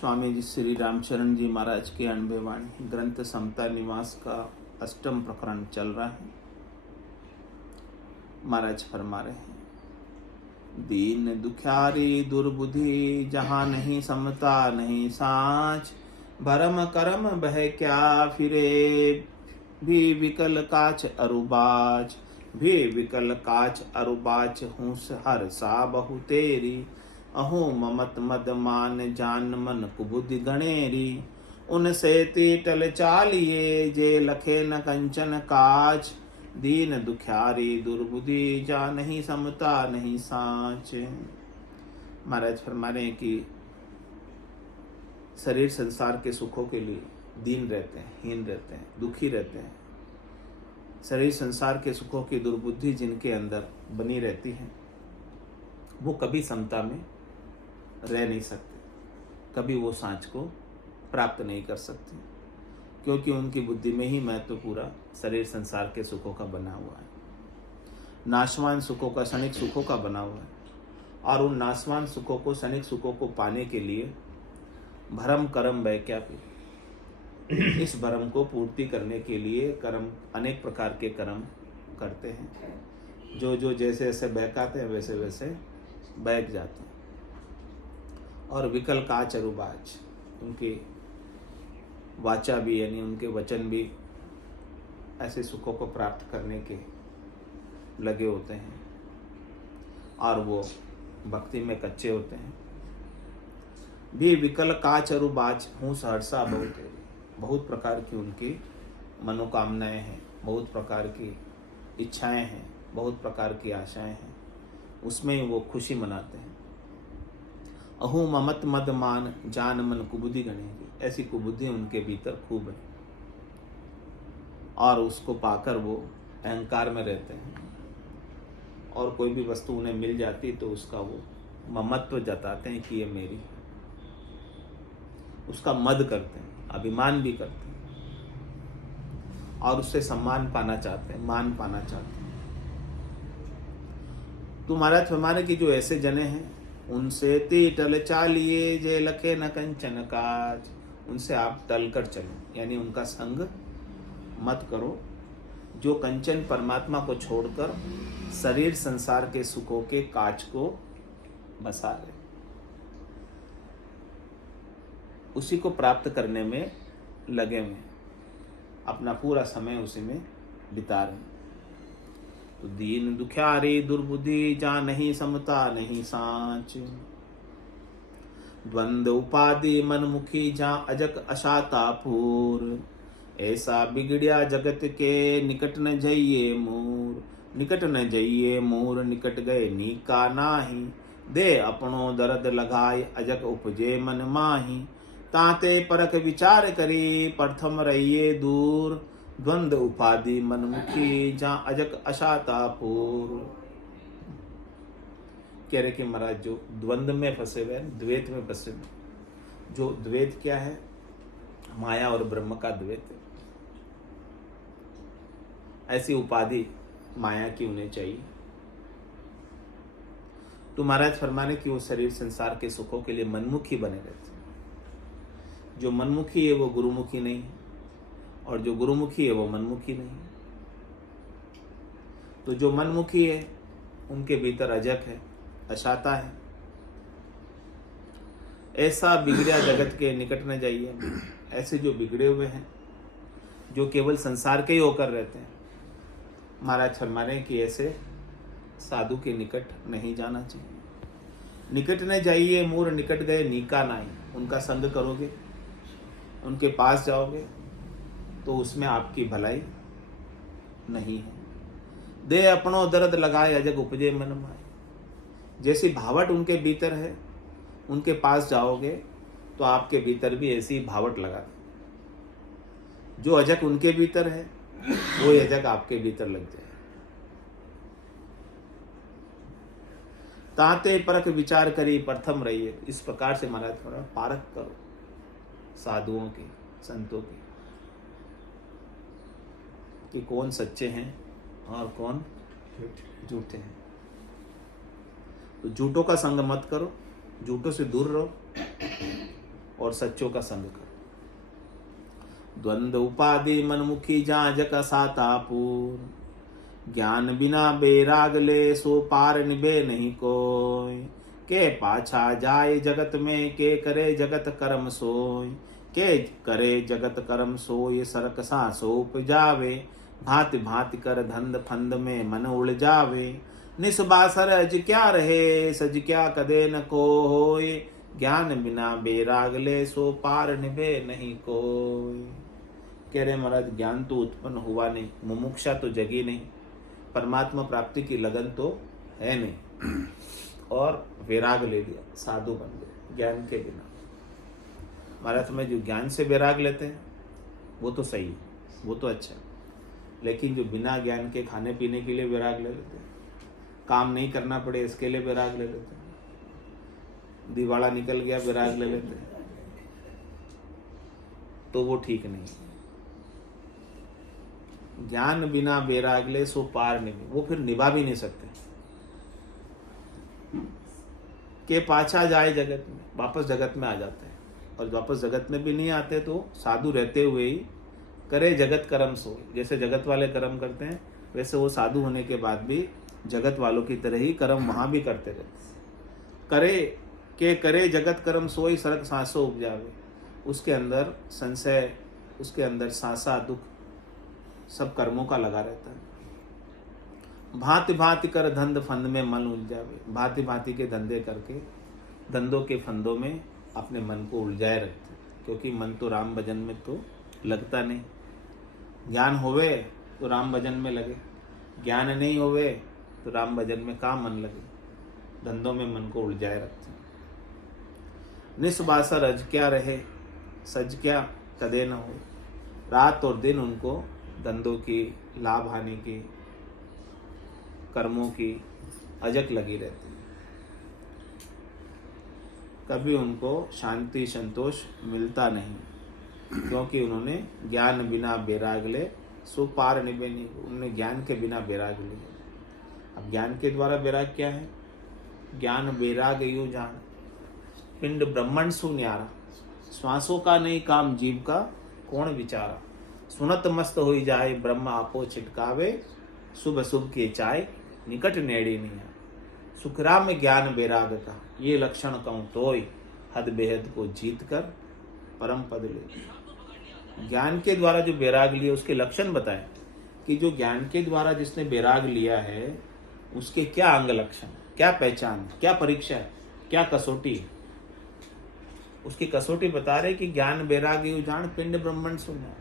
स्वामी जी श्री रामचरण जी महाराज के अनबे वाणी ग्रंथ समता निवास का 8वां प्रकरण चल रहा है। महाराज फरमा रहे हैं, दीन दुखियारी दुर्बुद्धि जहाँ नहीं समता नहीं साँच, भरम करम बह क्या फिरे भी विकल काच अरुबाच, भी विकल काच अरुबाच हूस हर सा बहु तेरी, अहो ममत मद मान जान मन कुबुद्धि गणेरी, उनसे तीटल चालिए जे लखे न कंचन काच, दीन दुखियारी दुर्बुद्धि जा नहीं समता नहीं साँच। महाराज फरमा रहे हैं कि शरीर संसार के सुखों के लिए दीन रहते हैं, हीन रहते हैं, दुखी रहते हैं। शरीर संसार के सुखों की दुर्बुद्धि जिनके अंदर बनी रहती है वो कभी समता में रह नहीं सकते, कभी वो सांच को प्राप्त नहीं कर सकते, क्योंकि उनकी बुद्धि में ही मैं तो पूरा शरीर संसार के सुखों का बना हुआ है, नाशवान सुखों का, क्षणिक सुखों का बना हुआ है। और उन नाशवान सुखों को, क्षणिक सुखों को पाने के लिए भरम कर्म वैज्ञापी, इस भरम को पूर्ति करने के लिए कर्म, अनेक प्रकार के कर्म करते हैं। जो जो जैसे जैसे बहकाते हैं वैसे वैसे बहक जाते हैं। और विकल काच अरुबाज, उनकी वाचा भी यानी उनके वचन भी ऐसे सुखों को प्राप्त करने के लगे होते हैं और वो भक्ति में कच्चे होते हैं। भी विकल काच अरुबाज हूँ सहरसा बहुत प्रकार की उनकी मनोकामनाएं हैं, बहुत प्रकार की इच्छाएं हैं, बहुत प्रकार की आशाएं हैं, उसमें वो खुशी मनाते हैं। अहू ममत मद मान जान मन कुबुद्धि गणेगी, ऐसी कुबुद्धि उनके भीतर खूब है और उसको पाकर वो अहंकार में रहते हैं और कोई भी वस्तु उन्हें मिल जाती तो उसका वो ममत्व जताते हैं कि ये मेरी है, उसका मद करते हैं, अभिमान भी करते हैं और उससे सम्मान पाना चाहते हैं, मान पाना चाहते हैं। तो महाराज फरमाने की जो ऐसे जने हैं उनसे ती टल चालिए जे लखे न कंचन काज, उनसे आप टल कर चलो, यानी उनका संग मत करो, जो कंचन परमात्मा को छोड़कर शरीर संसार के सुखों के काज को बसा ले, उसी को प्राप्त करने में लगे हुए, अपना पूरा समय उसी में बिता रहे। तो दीन दुखियारी दुर्बुद्धि जा नहीं समता नहीं साँच, द्वंद उपाधि मनमुखी जा अजक अशाता पूर, ऐसा बिगड़िया जगत के निकट न जाइए मूर, निकट न जाइए मूर निकट गए नीका नाही, दे अपनो दर्द लगाए अजक उपजे मन माही, ताते परख विचार करी प्रथम रहिए दूर, द्वंद उपाधि मनमुखी जहाँ अजक अशातापुर। कह रहे कि महाराज जो द्वंद में फंसे हुए, द्वैत में फंसे हुए, जो द्वैत क्या है, माया और ब्रह्म का द्वैत, ऐसी उपाधि माया की उन्हें चाहिए। तो महाराज फरमाने कि वो शरीर संसार के सुखों के लिए मनमुखी बने रहते। जो मनमुखी है वो गुरुमुखी नहीं है और जो गुरुमुखी है वो मनमुखी नहीं है। तो जो मनमुखी है उनके भीतर अजक है, अशाता है। ऐसा बिगड़िया जगत के निकट न जाइए, ऐसे जो बिगड़े हुए हैं, जो केवल संसार के ही होकर रहते हैं, महाराज फरमा रहे हैं कि ऐसे साधु के निकट नहीं जाना चाहिए। निकट न जाइए मूर निकट गए नीका नाई, उनका संग करोगे, उनके पास जाओगे तो उसमें आपकी भलाई नहीं है। दे अपनो दर्द लगाए अजग उपजे मन माए, जैसी भावट उनके भीतर है, उनके पास जाओगे तो आपके भीतर भी ऐसी भावट लगा। जो अजग उनके भीतर है वो अजग आपके भीतर लग जाए। ताते परख विचार करी प्रथम रहिए, इस प्रकार से महाराज पारख करो साधुओं की, संतों की, कि कौन सच्चे हैं और कौन झूठे हैं। तो झूठों का संग मत करो, झूठों से दूर रहो और सच्चों का संग करो। द्वंद्व उपाधि मनमुखी जांज का सातापुर, ज्ञान बिना बेराग ले सो पार निभे नहीं कोय। के पाछा जाए जगत में के करे जगत कर्म सोय। के करे जगत कर्म सोय सरक सांसो उपजावे। भांति भांति कर धंध फंद में मन उड़ जावे। निस्बासर अज क्या रहे सज क्या कदे न को होय। ज्ञान बिना बेराग ले सो पार निभे नहीं कोय। कह रहे महाराज ज्ञान तो उत्पन्न हुआ नहीं, मुमुक्षा तो जगी नहीं, परमात्मा प्राप्ति की लगन तो है नहीं, और वैराग ले लिया, साधु बन गए ज्ञान के बिना। महाराज में जो ज्ञान से वैराग लेते हैं वो तो सही है, वो तो अच्छा है, लेकिन जो बिना ज्ञान के खाने पीने के लिए वैराग ले लेते हैं, काम नहीं करना पड़े इसके लिए वैराग ले लेते हैं, दिवाला निकल गया वैराग ले लेते हैं, तो वो ठीक नहीं। ज्ञान बिना वैराग ले सो पार नहीं, वो फिर निभा भी नहीं सकते। के पाछा जाए जगत में, वापस जगत में आ जाते हैं, और वापस जगत में भी नहीं आते तो साधु रहते हुए ही करे जगत कर्म सो। जैसे जगत वाले कर्म करते हैं वैसे वो साधु होने के बाद भी जगत वालों की तरह ही कर्म वहां भी करते रहते। करे जगत कर्म सोई सरक सांसों उपजावे। उसके अंदर संशय, उसके अंदर सांसा दुख सब कर्मों का लगा रहता है। भांति भांति कर धंध फंद में मन उलझावे। भांति भांति के धंधे करके धंधों के फंदों में अपने मन को उलझाए रखते, क्योंकि मन तो राम भजन में तो लगता नहीं। ज्ञान होवे तो राम भजन में लगे, ज्ञान नहीं होवे तो राम भजन में कहाँ मन लगे, धंधों में मन को उलझाए रखते। निस्बासर अज क्या रहे सज क्या कदे न हो। रात और दिन उनको धंधों की, लाभ हानि की, कर्मों की अजक लगी रहती है, कभी उनको शांति संतोष मिलता नहीं, क्योंकि उन्होंने ज्ञान बिना बैराग ले सो पार निभे नहीं। उन्होंने ज्ञान के बिना बैराग लिया। अब ज्ञान के द्वारा बैराग क्या है? ज्ञान बैराग यूं जान पिंड ब्रह्मण सु न्यारा। श्वासों का नहीं काम जीव का कौन विचारा। सुनत मस्त होई जाए ब्रह्म आपो छिटकावे। शुभ शुभ के चाय निकट नेड़ी निया। सुखराम ज्ञान बैराग का ये लक्षण कहूँ तोय। हद बेहद को जीत कर परम पद ले। ज्ञान के द्वारा जो बैराग लिया उसके लक्षण बताएं कि जो ज्ञान के द्वारा जिसने बैराग लिया है उसके क्या अंग लक्षण, क्या पहचान, क्या परीक्षा है, क्या कसौटी है। उसकी कसौटी बता रहे कि ज्ञान बैराग यू जान पिंड ब्रह्मण सुना।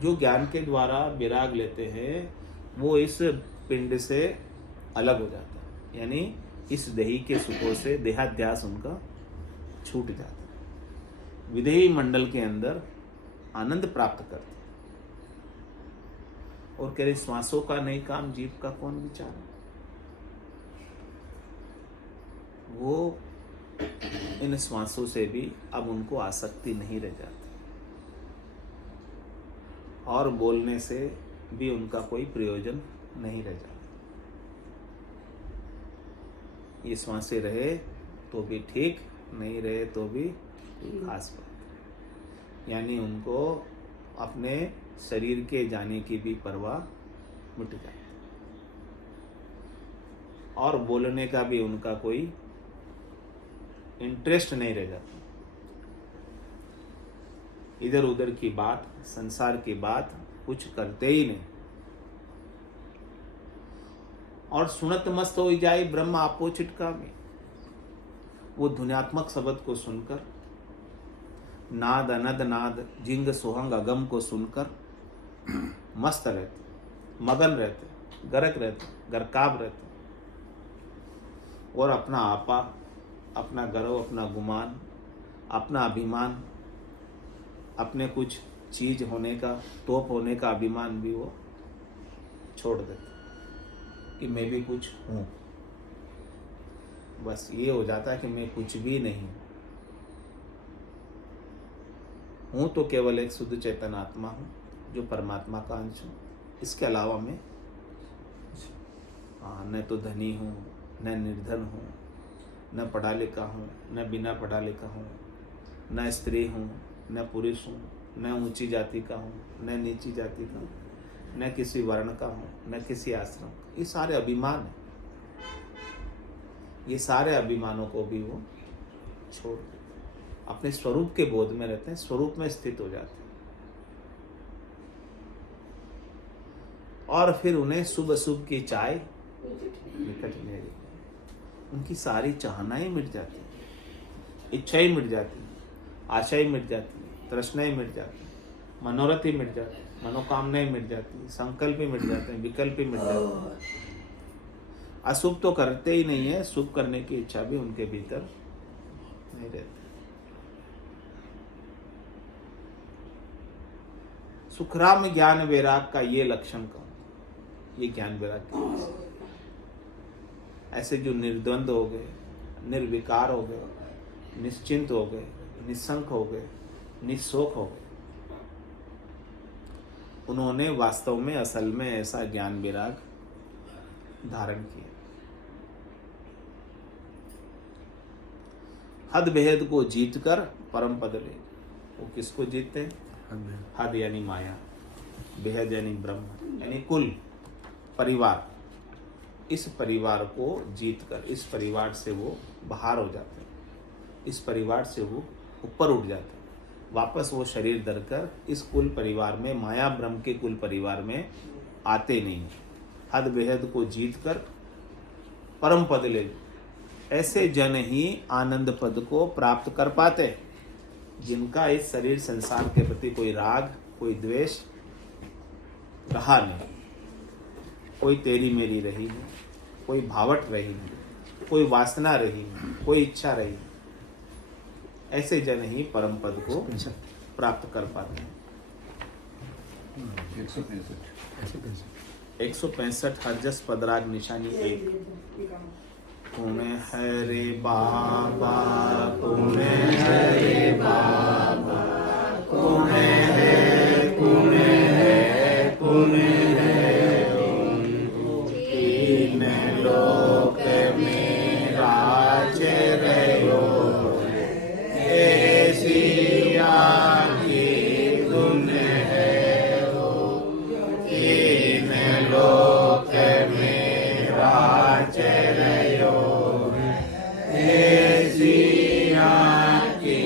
जो ज्ञान के द्वारा बैराग लेते हैं वो इस पिंड से अलग हो जाता है, यानी इस देही के सुखों से देहाध्यास उनका छूट जाता है, विदेही मंडल के अंदर आनंद प्राप्त करते हैं। और कह रहे श्वासों का नहीं काम जीव का कौन विचार। वो इन श्वासों से भी अब उनको आसक्ति नहीं रह जाती, और बोलने से भी उनका कोई प्रयोजन नहीं रह जाता। ये श्वासें रहे तो भी ठीक, नहीं रहे तो भी खास बात, यानी उनको अपने शरीर के जाने की भी परवाह मिट जाती, और बोलने का भी उनका कोई इंटरेस्ट नहीं रह जाता। इधर उधर की बात, संसार की बात कुछ करते ही नहीं, और सुनत मस्त हो जाए ब्रह्म आपो छिटका में। वो ध्वन्यात्मक शब्द को सुनकर, नाद अनद नाद जिंग सोहंग अगम को सुनकर मस्त रहते, मगन रहते, गरक रहते, गरकाब रहते, और अपना आपा, अपना गर्व, अपना गुमान, अपना अभिमान, अपने कुछ चीज होने का, तोप होने का अभिमान भी वो छोड़ देते कि मैं भी कुछ हूँ। बस ये हो जाता है कि मैं कुछ भी नहीं हूँ, तो केवल एक शुद्ध चेतन आत्मा हूँ जो परमात्मा का अंश हूँ। इसके अलावा मैं न तो धनी हूँ, न निर्धन हूँ, न पढ़ा लिखा हूँ, न बिना पढ़ा लिखा हूँ, न स्त्री हूँ न पुरुष हूँ, न ऊंची जाति का हूँ न नीची जाति का हूँ, न किसी वर्ण का हूँ न किसी आश्रम का। ये सारे अभिमान है। ये सारे अभिमानों को भी वो छोड़ अपने स्वरूप के बोध में रहते हैं, स्वरूप में स्थित हो जाते हैं। और फिर उन्हें शुभ अशुभ की चाय निकट ले, उनकी सारी चाहनाएं मिट जाती हैं, इच्छाएं मिट जाती हैं, आशाएं मिट जाती हैं, तृष्णाएं मिट जाती हैं, मनोरथ ही मिट जाते हैं, मनोकामनाएं मिट जाती हैं, संकल्प ही मिट जाते हैं, विकल्प ही मिट जाते हैं। अशुभ तो करते ही नहीं है, शुभ करने की इच्छा भी उनके भीतर नहीं रहती। सुखराम ज्ञान वैराग का ये लक्षण कहूं, ये ज्ञान वैराग की ऐसे जो निर्द्वंद हो गए, निर्विकार हो गए, निश्चिंत हो गए, निस्संक हो गए, निशोक हो गए, उन्होंने वास्तव में असल में ऐसा ज्ञान वैराग धारण किया। हद भेद को जीतकर परम पद ले। वो किसको जीतते हैं? हद यानी माया, बेहद यानी ब्रह्म, यानी कुल परिवार। इस परिवार को जीतकर, इस परिवार से वो बाहर हो जाते हैं, इस परिवार से वो ऊपर उठ जाते हैं। वापस वो शरीर धरकर इस कुल परिवार में, माया ब्रह्म के कुल परिवार में आते नहीं। हद बेहद को जीतकर परम पद ले। ऐसे जन ही आनंद पद को प्राप्त कर पाते हैं, जिनका इस शरीर संसार के प्रति कोई राग, कोई द्वेष रहा नहीं, कोई तेरी मेरी रही नहीं, कोई भावट रही नहीं, कोई वासना रही नहीं, कोई इच्छा रही नहीं। ऐसे जन ही परम पद को प्राप्त कर पाते हैं। 165 हरजस पदराग निशानी 1। पुणे हरे बाबा, पुणे हरे बाबा, पुणे है, पुणे है, पुणे है, तीन लोक में राज रहो, ऐसी आकी धुन है वो, तीन लोक में राज रहो, ऐसी आकी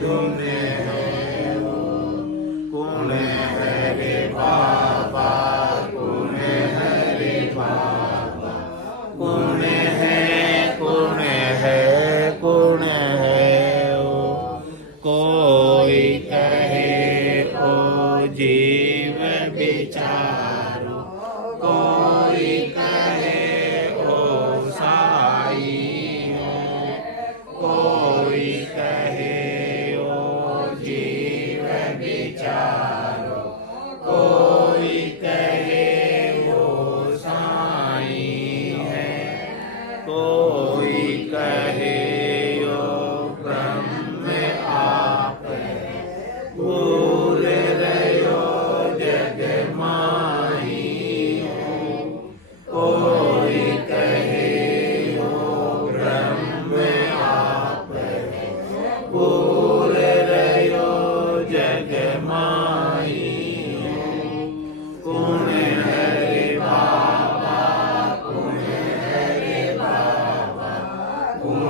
धुन है वो। पुणे हरे बाबा, पुणे हरे बाबा, पुणे है, पुणे है, पुणे है वो। कोई कहे ओ जीव विचारो, कोई कहे ओ साई हो, कोई कहे ओ जीव विचारो, कोई कहे ओ साई है, कोई कहे ओ ब्रह्म आप है, भूल रहो जग माही हो, कोई कहे ओ ब्रह्म आप है, भूल रहो जग माही हो। पुणे हरे बाबा, पुणे हरे बाबा, पुणे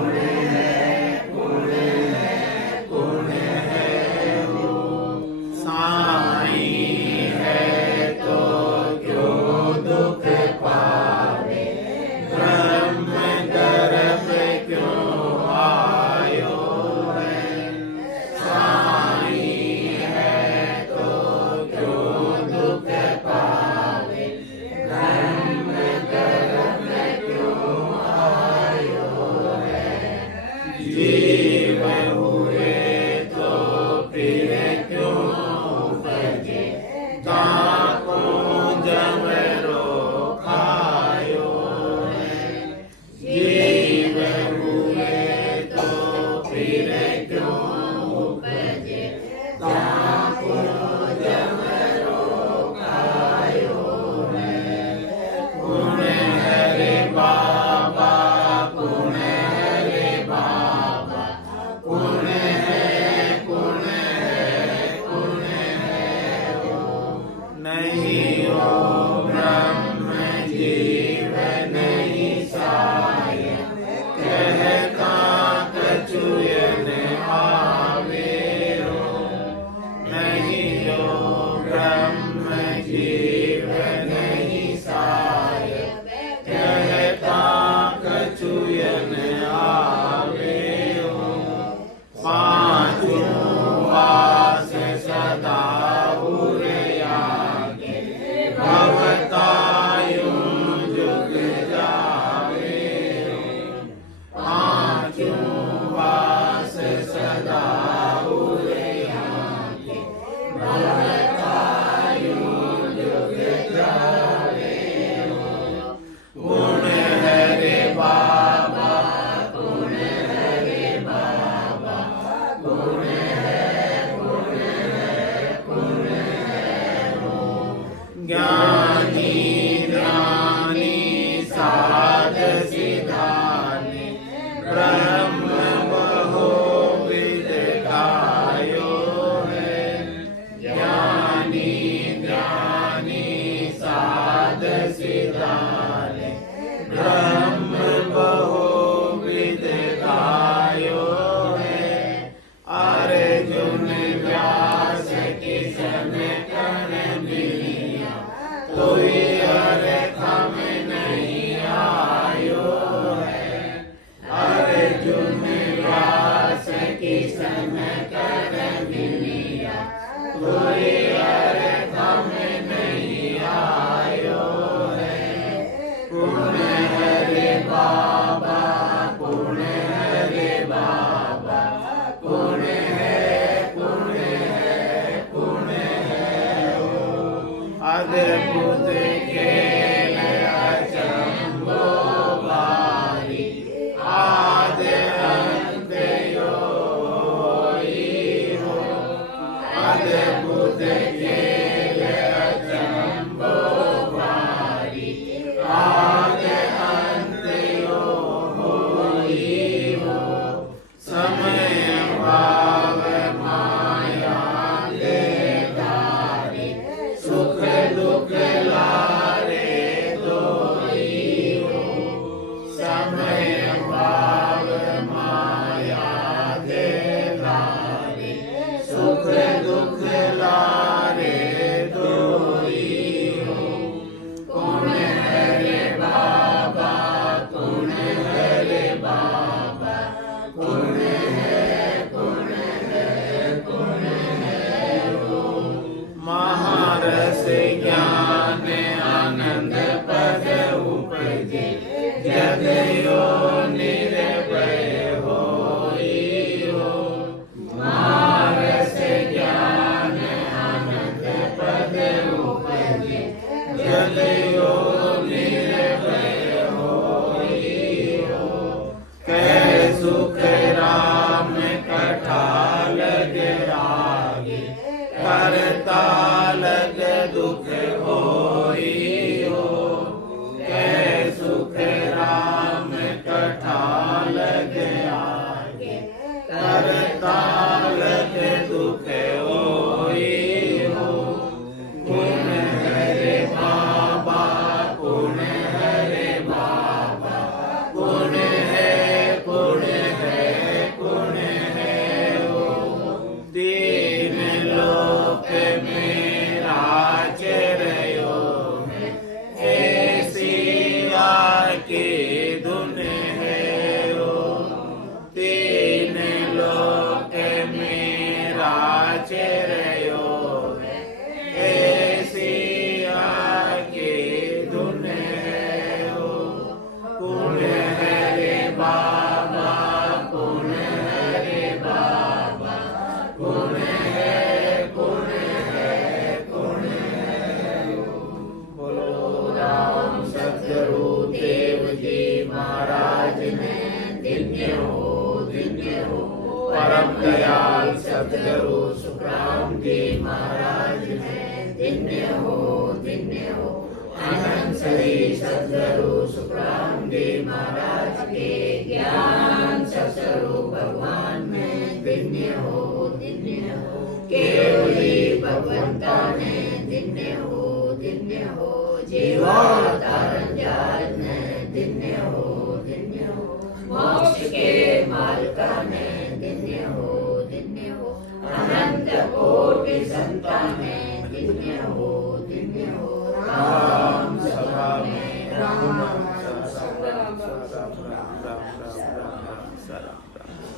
बाबा पुण्य है रे बाबा, पुण्य है, पुण्य है, पुण्य है। बोलो राम सतगुरु देव जी महाराज ने धन्य हो, धन्य हो। परम दयाल सतगुरु सुखराम जी महाराज ने धन्य हो, धन्य हो। अनंत श्री सतगुरु सुखराम जी महाराज के ज्ञान सतगुरु भगवान में धन्य हो, धन्य हो। केवली भगवंता ने धन्य हो, धन्य हो। जीवावतारण जात ने धन्य हो, धन्य हो। मोक्ष के मालिका ने धन्य हो, धन्य हो। अनंत कोटि